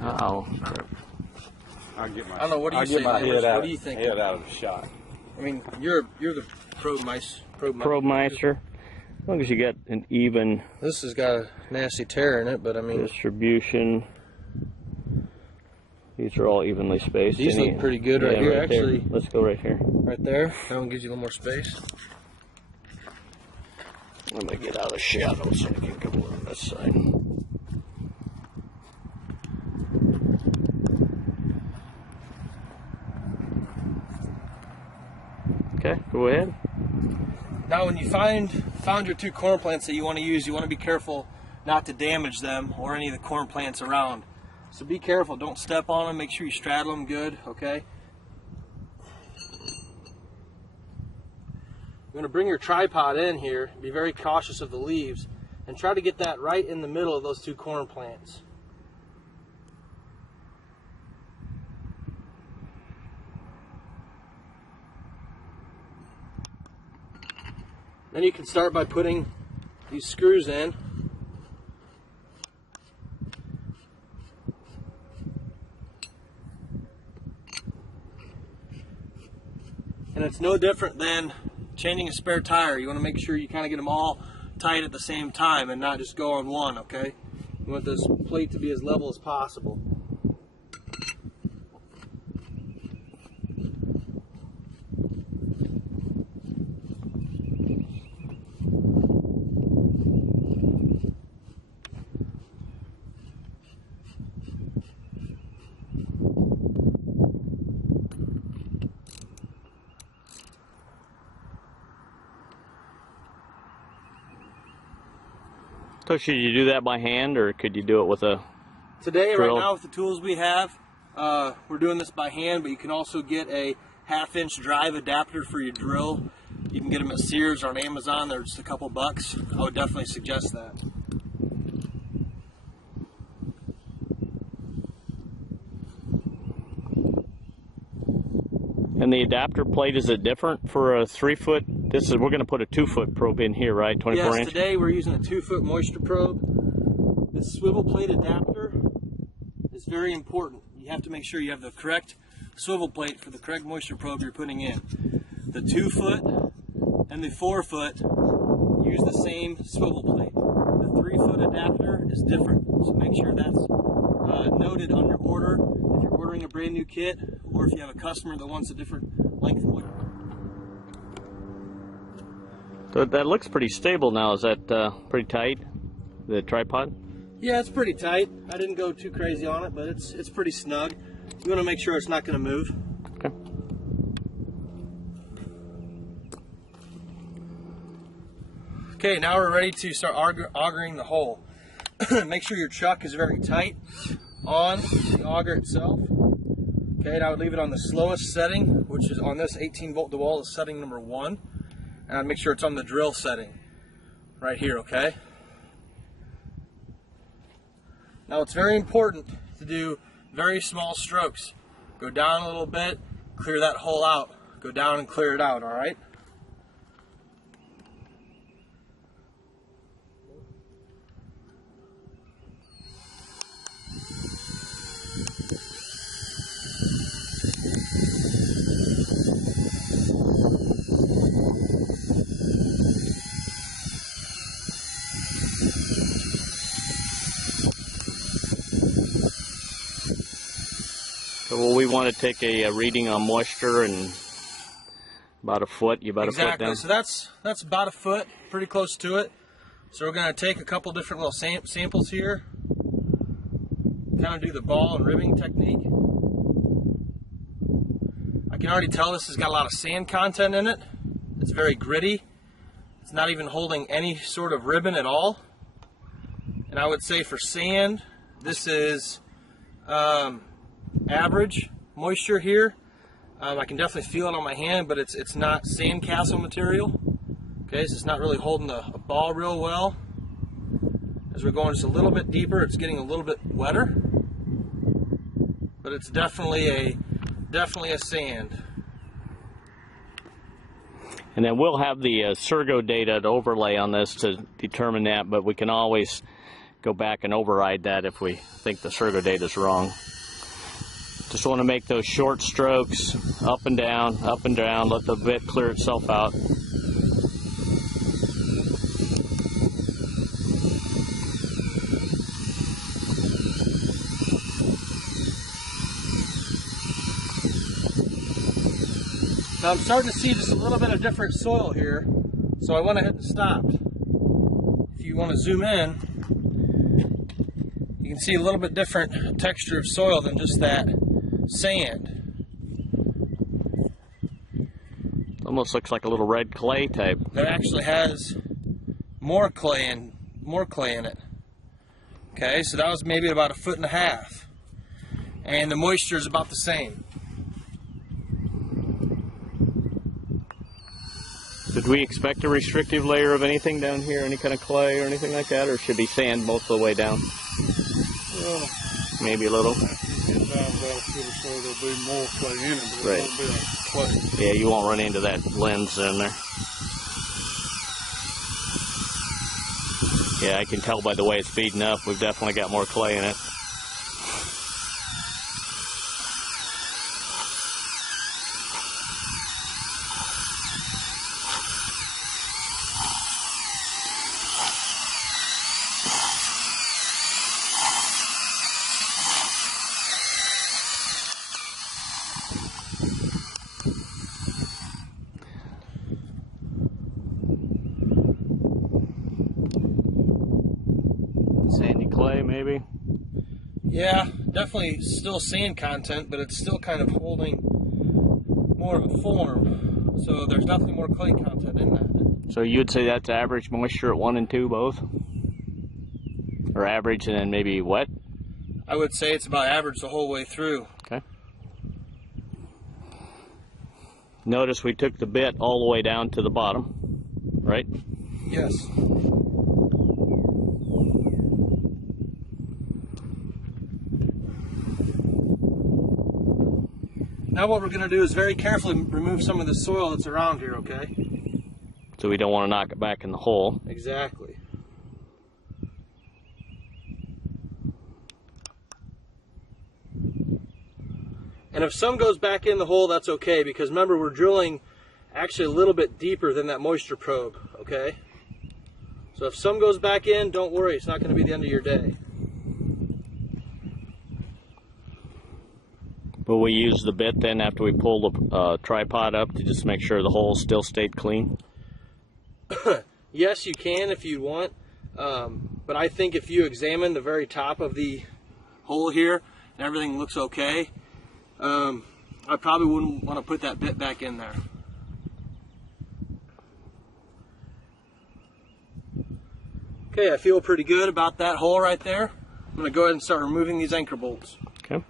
Uh-oh. I'll get my. I don't know. What do you say? What do you think? Head out of the shot. I mean, you're the probe-meister. As long as you get an even. This has got a nasty tear in it, but I mean. Distribution. These are all evenly spaced. These look pretty good right here, actually. There. Let's go right here. Right there. That one gives you a little more space. Let me get out of the shadow so I can come over on this side. Okay, go ahead. Now, when you found your 2 corn plants that you want to use, you want to be careful not to damage them or any of the corn plants around. So be careful. Don't step on them. Make sure you straddle them good. Okay. You're going to bring your tripod in here. Be very cautious of the leaves, and try to get that right in the middle of those 2 corn plants. Then you can start by putting these screws in. And it's no different than changing a spare tire. You want to make sure you kind of get them all tight at the same time and not just go on one, okay? You want this plate to be as level as possible. So should you do that by hand, or could you do it with a drill? Right now, with the tools we have, we're doing this by hand, but you can also get a 1/2-inch drive adapter for your drill. You can get them at Sears or on Amazon. They're just a couple bucks. I would definitely suggest that. And the adapter plate, is it different for a 3-foot? We're going to put a 2-foot probe in here, right? 24 inch? Yes, today we're using a 2-foot moisture probe. This swivel plate adapter is very important. You have to make sure you have the correct swivel plate for the correct moisture probe you're putting in. The 2-foot and the 4-foot use the same swivel plate. The 3-foot adapter is different, so make sure that's noted on your order if you're ordering a brand new kit, or if you have a customer that wants a different length of moisture. So that looks pretty stable now. Is that pretty tight, the tripod? Yeah, it's pretty tight. I didn't go too crazy on it, but it's pretty snug. You want to make sure it's not going to move. Okay. Okay, now we're ready to start augering the hole. Make sure your chuck is very tight on the auger itself. Okay, and I would leave it on the slowest setting, which is on this 18-volt DeWalt is setting number 1. And I'd make sure it's on the drill setting right here, okay? Now it's very important to do very small strokes. Go down a little bit, clear that hole out. Go down and clear it out, all right? So we want to take a reading on moisture and about a foot. You about a foot down. So that's about a foot, pretty close to it. So we're going to take a couple different little samples here. Kind of do the ball and ribbing technique. I can already tell this has got a lot of sand content in it. It's very gritty. It's not even holding any sort of ribbon at all. And I would say for sand, this is average moisture here. I can definitely feel it on my hand, but it's not sandcastle material. Okay, so it's not really holding a ball real well. As we're going just a little bit deeper, it's getting a little bit wetter, but it's definitely a sand. And then we'll have the Sergo data to overlay on this to determine that, but we can always go back and override that if we think the surgo date is wrong. Just want to make those short strokes, up and down, let the bit clear itself out. Now I'm starting to see just a little bit of different soil here, so I went ahead and stopped. If you want to zoom in, you can see a little bit different texture of soil than just that sand. Almost looks like a little red clay type. That actually has more clay in it. Okay, so that was maybe about 1.5 feet, and the moisture is about the same. Did we expect a restrictive layer of anything down here, any kind of clay or anything like that, or should be sand most of the way down? Well, maybe a little. get down about a foot or so, there'll be more clay in it, but Right. it won't be a clay. Yeah, you won't run into that lens in there. Yeah, I can tell by the way it's feeding up, we've definitely got more clay in it. Sandy clay, maybe. Yeah, definitely still sand content, but it's still kind of holding more of a form. So there's definitely more clay content in that. So you would say that's average moisture at 1 and 2 both? Or average and then maybe wet? I would say it's about average the whole way through. Okay. Notice we took the bit all the way down to the bottom, right? Yes. Now what we're going to do is very carefully remove some of the soil that's around here, okay? So we don't want to knock it back in the hole. Exactly. And if some goes back in the hole, that's okay, because remember, we're drilling actually a little bit deeper than that moisture probe, okay? So if some goes back in, don't worry, it's not going to be the end of your day. But we use the bit then after we pull the tripod up to just make sure the hole still stayed clean? Yes, you can if you want, but I think if you examine the very top of the hole here and everything looks okay, I probably wouldn't want to put that bit back in there. Okay, I feel pretty good about that hole right there. I'm going to go ahead and start removing these anchor bolts. Okay.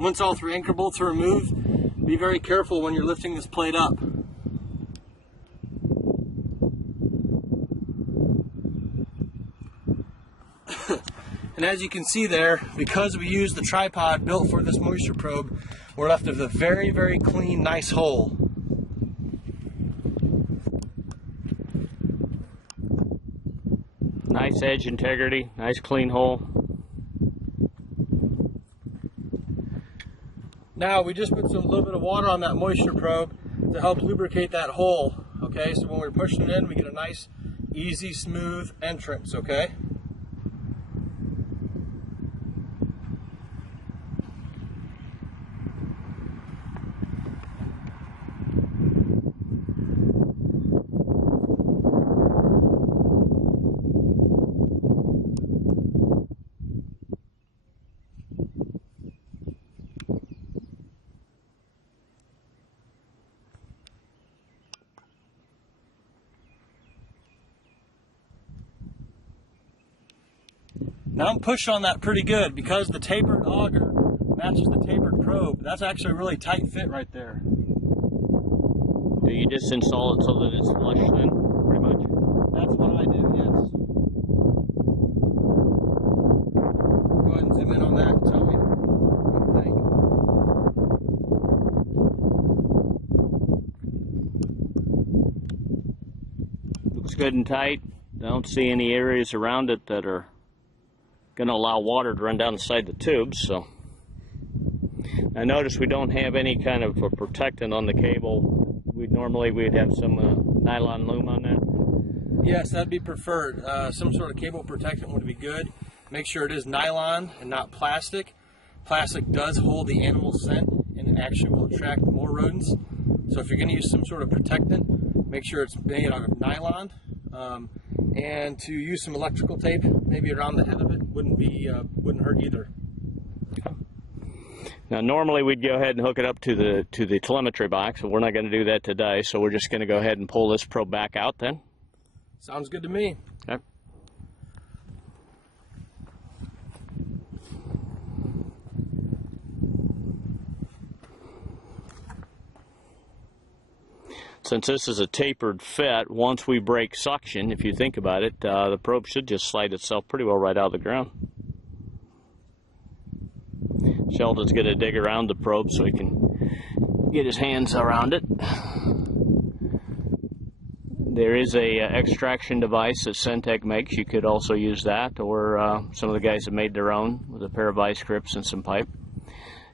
Once all 3 anchor bolts are removed, be very careful when you're lifting this plate up. And as you can see there, because we use the tripod built for this moisture probe, we're left with a very, very clean, nice hole. Nice edge integrity, nice clean hole. Now we just put a little bit of water on that moisture probe to help lubricate that hole. Okay, so when we're pushing it in, we get a nice, easy, smooth entrance. Okay. Now I'm pushing on that pretty good because the tapered auger matches the tapered probe. That's actually a really tight fit right there. Do you just install it so that it's flush then, pretty much? That's what I do, yes. Go ahead and zoom in on that and tell me what you think. Looks good and tight. Don't see any areas around it that are going to allow water to run down the side of the tubes. So I notice we don't have any kind of a protectant on the cable. We'd have some nylon loom on that. Yes, that'd be preferred. Some sort of cable protectant would be good. Make sure it is nylon and not plastic. Plastic does hold the animal scent and actually will attract more rodents. So if you're going to use some sort of protectant, make sure it's made out of nylon. And to use some electrical tape, maybe around the head of it, wouldn't hurt either. Now, normally we'd go ahead and hook it up to the telemetry box, but we're not going to do that today. So we're just going to go ahead and pull this probe back out then. Sounds good to me. Okay. Since this is a tapered fit, once we break suction, if you think about it, the probe should just slide itself pretty well right out of the ground. Sheldon's going to dig around the probe so he can get his hands around it. There is a extraction device that Centec makes. You could also use that, or some of the guys have made their own with a pair of vice grips and some pipe.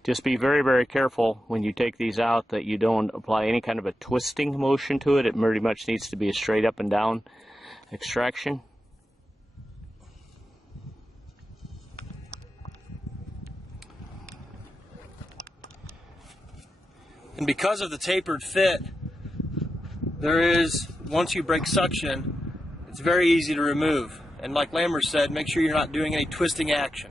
Just be very, very careful when you take these out that you don't apply any kind of a twisting motion to it. It pretty much needs to be a straight up and down extraction. And because of the tapered fit, once you break suction, it's very easy to remove. And like Lammer said, make sure you're not doing any twisting action.